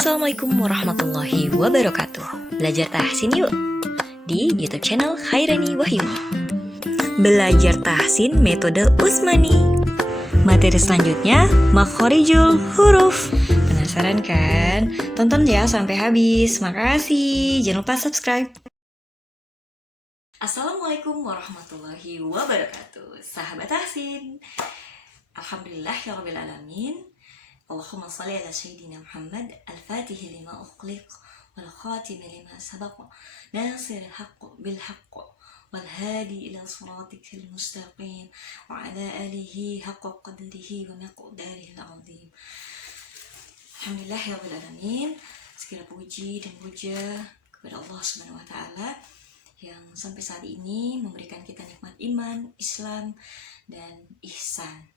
Assalamualaikum warahmatullahi wabarakatuh. Belajar tahsin yuk di YouTube channel Khairani Wahyuni. Belajar tahsin metode Utsmani. Materi selanjutnya makhorijul huruf. Penasaran kan? Tonton ya sampai habis. Makasih. Jangan lupa subscribe. Assalamualaikum warahmatullahi wabarakatuh. Sahabat tahsin, alhamdulillahirabbil alamin. Allahumma salli ala sayyidina Muhammad al-fatihi lima ukhliq wal khatimi lima sabaq nasiril haqq bil haqq wal hadi ila siratikal mustaqim wa ala alihi haqqa qadrihi wa miqdarihi al-azim. Alhamdulillahirabbil alamin. Segala puji dan puja kepada Allah Subhanahu wa taala yang sampai saat ini memberikan kita nikmat iman, Islam dan ihsan.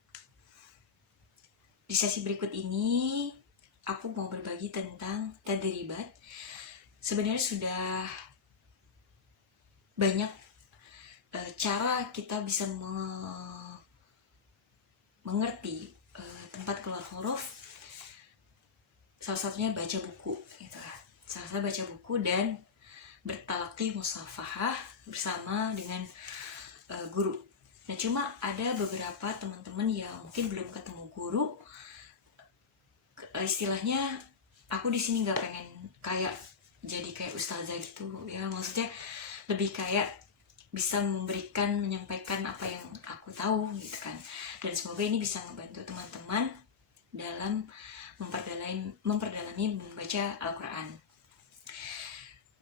Di sesi berikut ini aku mau berbagi tentang tadribat. Sebenarnya sudah banyak cara kita bisa mengerti tempat keluar huruf. Salah satunya baca buku, gitu. Salah satu baca buku dan bertalaqi musafahah bersama dengan guru. Nah, cuma ada beberapa teman-teman yang mungkin belum ketemu guru. Istilahnya aku di sini nggak pengen jadi kayak ustazah gitu ya, maksudnya lebih kayak bisa menyampaikan apa yang aku tahu gitu kan, dan semoga ini bisa membantu teman-teman dalam memperdalami membaca Al-Quran.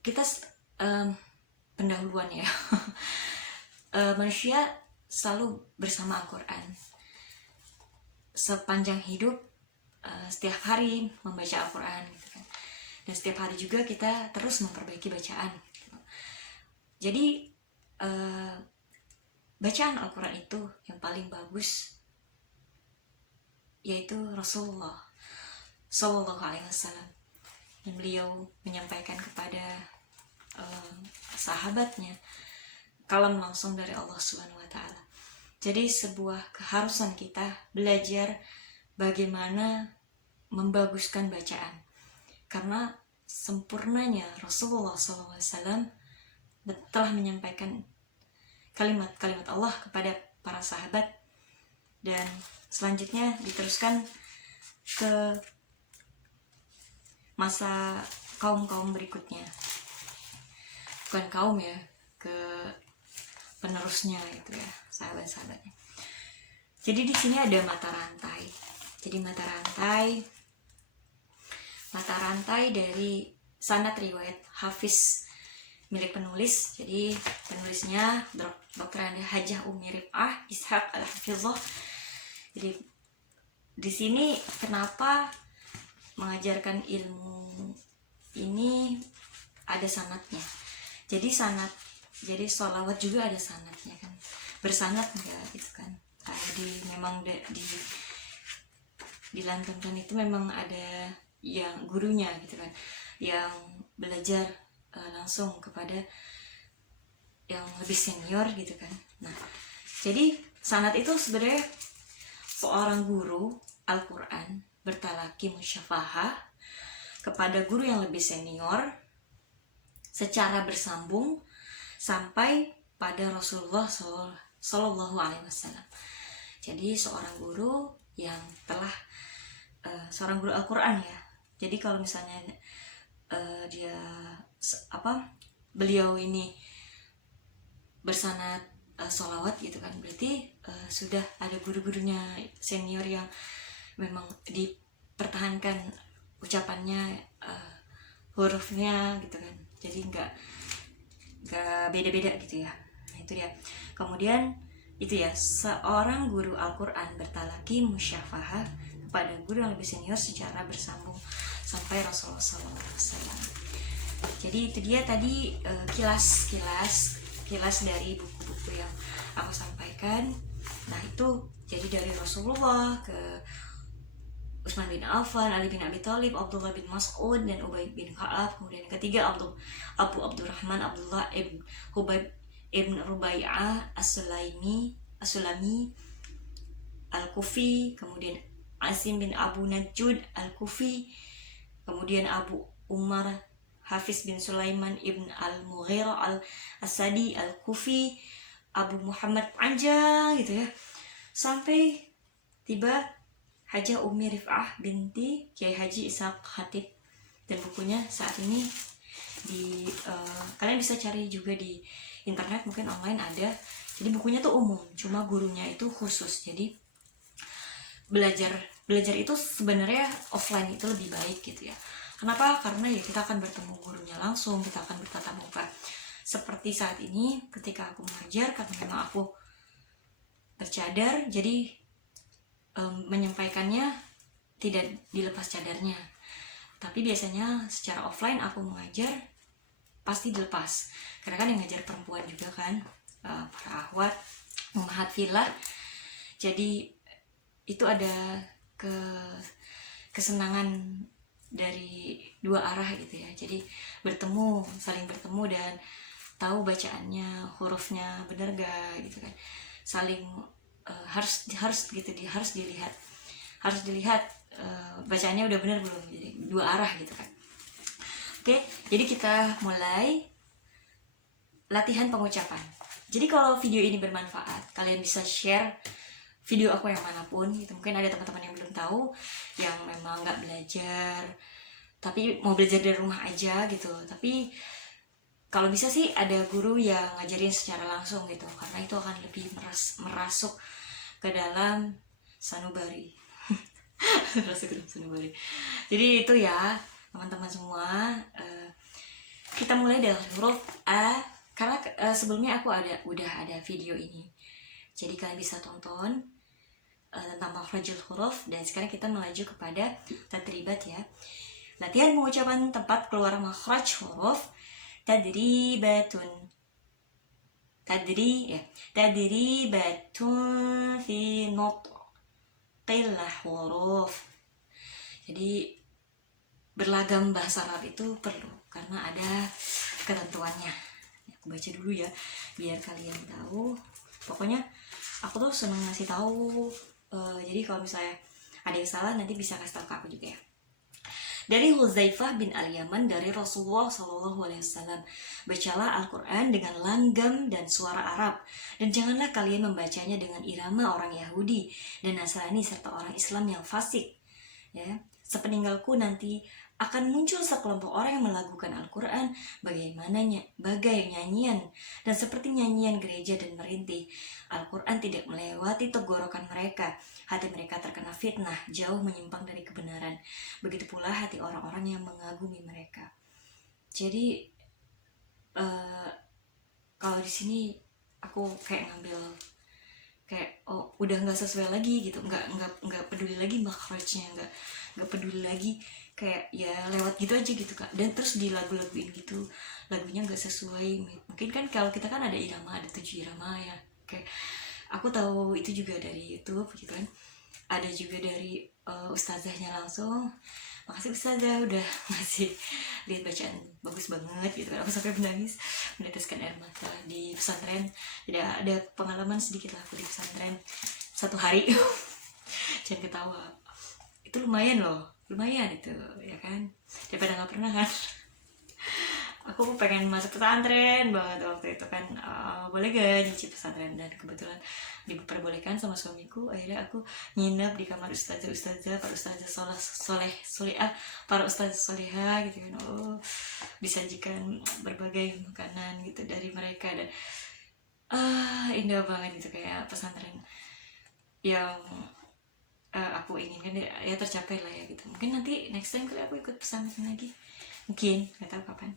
Kita pendahuluan ya. Manusia selalu bersama Al-Quran sepanjang hidup. Setiap hari membaca Al-Quran gitu kan. Dan setiap hari juga kita terus memperbaiki bacaan gitu. Jadi bacaan Al-Quran itu yang paling bagus yaitu Rasulullah Sallallahu Alaihi Wasallam, dan beliau menyampaikan kepada sahabatnya kalam langsung dari Allah Subhanahu wa taala. Jadi sebuah keharusan kita belajar bagaimana membaguskan bacaan, karena sempurnanya Rasulullah SAW telah menyampaikan kalimat-kalimat Allah kepada para sahabat, dan selanjutnya diteruskan ke masa kaum-kaum berikutnya, bukan kaum ya, ke penerusnya itu ya, sahabat-sahabatnya. Jadi di sini ada mata rantai. Jadi mata rantai dari sanad riwayat Hafiz milik penulis. Jadi penulisnya Dr. Hajah Ummi Rif'ah Ishaq Al-Hafizah. Jadi di sini kenapa mengajarkan ilmu ini ada sanadnya. Jadi sholawat juga ada sanadnya kan. Bersanad enggak gitu kan. Dilantunkan itu memang ada yang gurunya gitu kan, yang belajar langsung kepada yang lebih senior gitu kan. Nah, jadi sanad itu sebenarnya seorang guru Al-Quran bertalaqi musyafahah kepada guru yang lebih senior secara bersambung sampai pada Rasulullah Sallallahu Alaihi Wasallam. Jadi seorang guru yang telah seorang guru Al-Quran ya. Jadi kalau misalnya beliau ini bersanad sholawat gitu kan, berarti sudah ada guru-gurunya senior yang memang dipertahankan ucapannya, hurufnya gitu kan. Jadi nggak beda-beda gitu ya. Nah, itu dia. Kemudian itu ya, seorang guru Al-Quran bertalaqi musyafahah kepada guru yang lebih senior secara bersambung sampai Rasulullah SAW. Jadi itu dia tadi kilas dari buku-buku yang aku sampaikan. Nah, itu jadi dari Rasulullah ke Utsman bin Affan, Ali bin Abi Thalib, Abdullah bin Mas'ud, dan Ubay bin Ka'ab. Kemudian yang ketiga Abu Abdurrahman Abdullah ibn Hubayb ibn Rubai'ah As-Sulami Al-Kufi. Kemudian Asim bin Abu Najud Al-Kufi. kemudian Abu Umar Hafiz bin Sulaiman ibn al-Mughirah al-Asadi al-Kufi, Abu Muhammad, panjang gitu ya, sampai tiba Hajah Ummi Rif'ah binti Kiai Haji Ishaq Khatib. Dan bukunya saat ini kalian bisa cari juga di internet, mungkin online ada. Jadi bukunya tuh umum, cuma gurunya itu khusus. Jadi belajar itu sebenarnya offline itu lebih baik gitu ya. Kenapa? Karena ya kita akan bertemu gurunya langsung, kita akan bertatap muka. Seperti saat ini ketika aku mengajar, karena memang aku bercadar, jadi menyampaikannya tidak dilepas cadarnya. Tapi biasanya secara offline aku mengajar pasti dilepas, karena kan yang ngajar perempuan juga kan, para ahwat, ummahat fillah. Jadi itu ada kesenangan dari dua arah gitu ya. Jadi saling bertemu dan tahu bacaannya, hurufnya bener gak gitu kan. Saling harus dilihat bacaannya udah bener belum. Jadi dua arah gitu kan. Oke, jadi kita mulai latihan pengucapan. Jadi kalau video ini bermanfaat, kalian bisa share video aku yang manapun gitu. Mungkin ada teman-teman yang belum tahu, yang memang nggak belajar tapi mau belajar dari rumah aja gitu. Tapi kalau bisa sih ada guru yang ngajarin secara langsung gitu, karena itu akan lebih merasuk ke dalam sanubari. Merasuk ke dalam sanubari. Jadi itu ya teman-teman semua. Kita mulai dari huruf A, karena sebelumnya aku udah ada video ini, jadi kalian bisa tonton tentang makhrajul huruf. Dan sekarang kita melaju kepada tadribat ya, latihan pengucapan tempat keluar makhraj huruf. Tadribatun fi nutqil huruf. Jadi berlagam bahasa Arab itu perlu, karena ada ketentuannya. Aku baca dulu ya biar kalian tahu. Pokoknya aku tuh seneng ngasih tahu. Jadi kalau misalnya ada yang salah nanti bisa kasih tahu ke aku juga ya. Dari Huzaifah bin Al-Yaman dari Rasulullah SAW, bacalah Al-Quran dengan langgam dan suara Arab, dan janganlah kalian membacanya dengan irama orang Yahudi dan Nasrani serta orang Islam yang fasik. Ya, sepeninggalku nanti akan muncul sekelompok orang yang melakukan Al-Quran bagai nyanyian, dan seperti nyanyian gereja dan merintih. Al-Quran tidak melewati tenggorokan mereka. Hati mereka terkena fitnah, jauh menyimpang dari kebenaran. Begitu pula hati orang-orang yang mengagumi mereka. Jadi kalau di sini aku kayak ngambil udah nggak sesuai lagi gitu, nggak peduli lagi makhrajnya, nggak peduli lagi, kayak ya lewat gitu aja gitu Kak. Dan terus di lagu-laguin gitu, lagunya nggak sesuai. Mungkin kan kalau kita kan ada irama, ada 7 irama ya, kayak aku tahu itu juga dari YouTube gitu kan, ada juga dari ustazahnya langsung. Makasih ustazah udah ngasih lihat bacaan bagus banget gitu kan. Aku sampai menangis, meneteskan air mata di pesantren. Jadi ada pengalaman sedikit lah aku di pesantren 1 hari. Jangan ketawa, itu lumayan itu ya kan, daripada nggak pernah kan. Aku pengen masuk pesantren banget waktu itu kan, boleh gak nyicip pesantren, dan kebetulan diperbolehkan sama suamiku. Akhirnya aku nginep di kamar ustazah, para ustazah solehah, para ustazah soleha gitu kan. Disajikan berbagai makanan gitu dari mereka, dan indah banget gitu, kayak pesantren yang aku inginkan ya tercapai lah ya gitu. Mungkin nanti next time kali aku ikut pesantren lagi, mungkin nggak tahu kapan.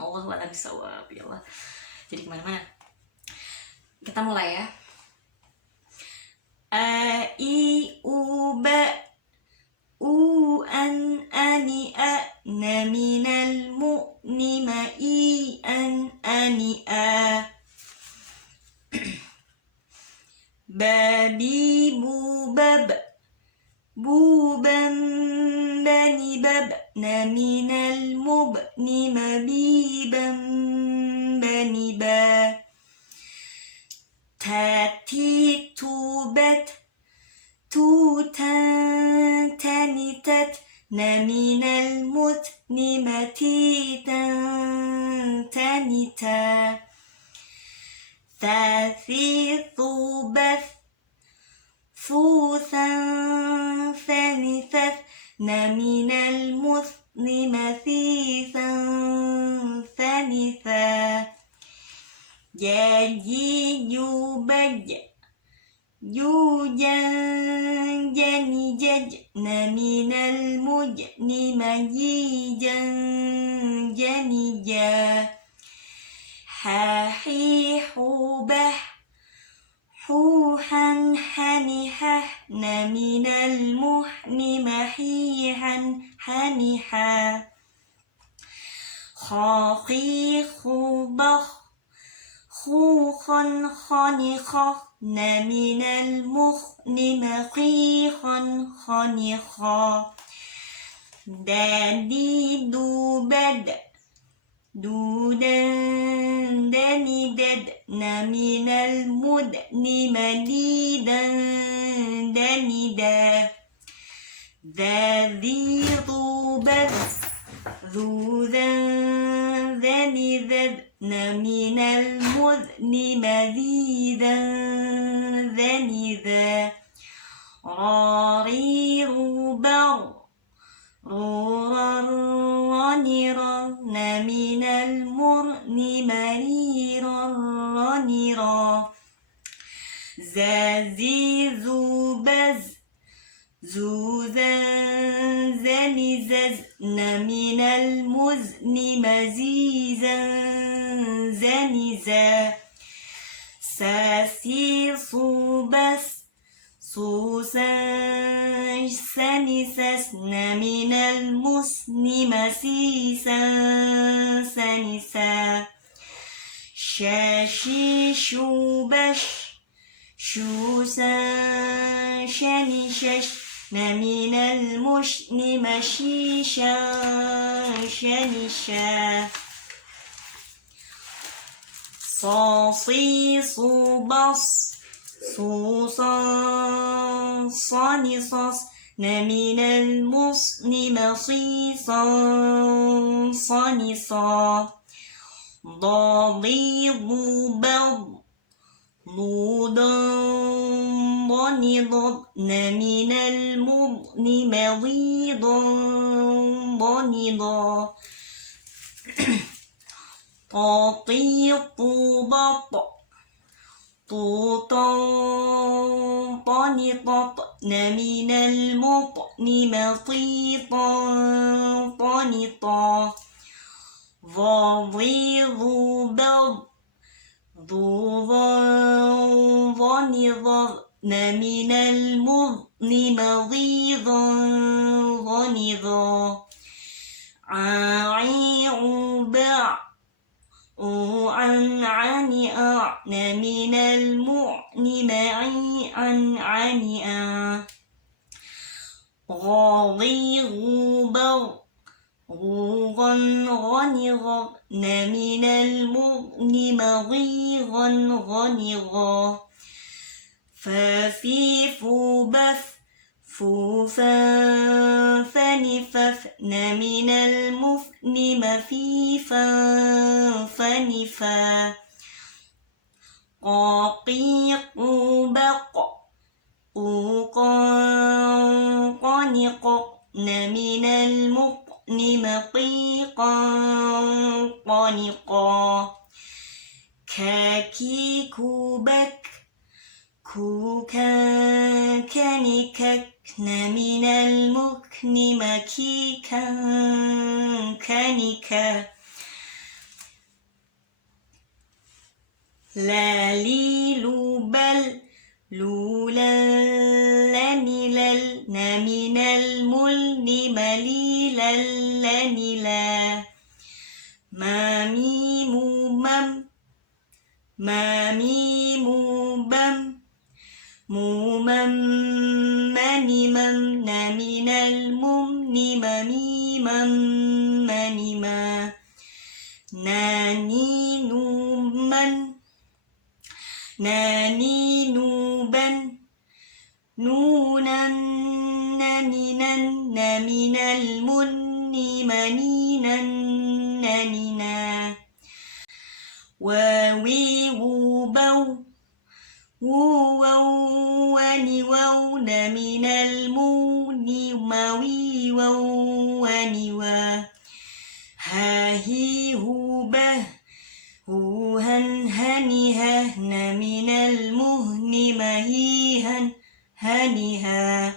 Allahu a'lam bishawab ya Allah. Jadi kemana-mana, kita mulai ya. A i u ba u an ani a na minal mu'ni ma i an ani a babi bu bab buban bani bab na minal mubni mabiban bani ba tati tubat tutan tanitat من المتنمة تنتنتا ثاثيث بث ثوثا ثالثث من المثنم ثيثا ثالثا جاجي جوبج جوجا جنجج من المجن مجيجا جنجا حاحي حوبح حوحا حنحح من المحن محيحا حنحا خاخي خوبخ خوخا خنخا من المخن مخيخا خنخا دادي دوبد دودا دندد من المدن مديدا دندا ذي ذوبذ ذوذا ذنذذ من المذن مذيدا ذنذا راري روبر رورا من المرن مريرا رنرا زازي ذوبز زوزا زنزز من المزن مزيزا زنزا ساسي صوبس سوسا سنسس من المسن مسيسا سنسا شاشي شوبش شوسا شنشش من المشن مشيشا شنشا صاصي صوبص صوصا صنصص من المصن مصيصا صنصا ضاضي ضوبض ضوضا ضنضض من المضن مضيضا ضنضا طاطي طوبط طوطا طنطط من المطن مطيطا طنطا ضاضي ضوبض ضوضا ضنضض من المضن مضيضا ضنضا عاعي عوبع عن من المعن معي عن غاضي غوبر غوغا غنغا من المغن مغيغا غنغا ففي فوبث فوفا فنفف من المفن مفيفا فنفا قاقيق بق قوقا قنق من المقن مقيقا قنقا كاكي كوبك كوكا كنكك من المكن مكيكا كنكا لالي لوبل لولا لنلل من الملن مليلا لنلا مامي مومم مامي موبم مومم منمم من الممن مميمم منما ناني نومن ناني نوبن نونا نننا minal munni maninan nanina wawi wubau wani wauna minal muni mawi wani wa hahi hubah huhan hanihah minal muhni mahihan haniha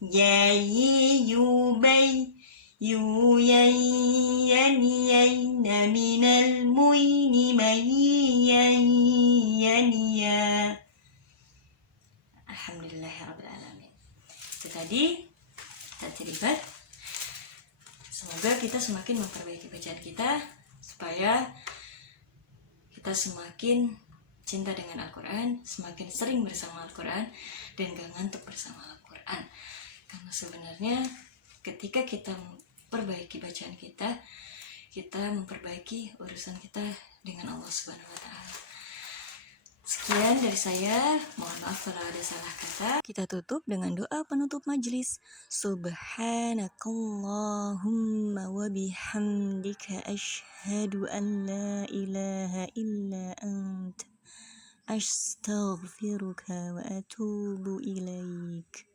yayi yubay yuyayyaniyayna minal muyni mayiyyaniya. Alhamdulillahirrabbilalamin. Itu tadi kita terlibat. Semoga kita semakin memperbaiki bacaan kita supaya kita semakin cinta dengan Al-Quran, semakin sering bersama Al-Quran, dan gak ngantuk bersama Al-Quran. Karena sebenarnya ketika kita memperbaiki bacaan kita memperbaiki urusan kita dengan Allah Subhanahu wa Ta'ala. Sekian dari saya, mohon maaf kalau ada salah kata. Kita tutup dengan doa penutup majelis. Subhanakallahumma wa bihamdika asyhadu an la ilaha illa anta astaghfiruka wa atubu ilaik.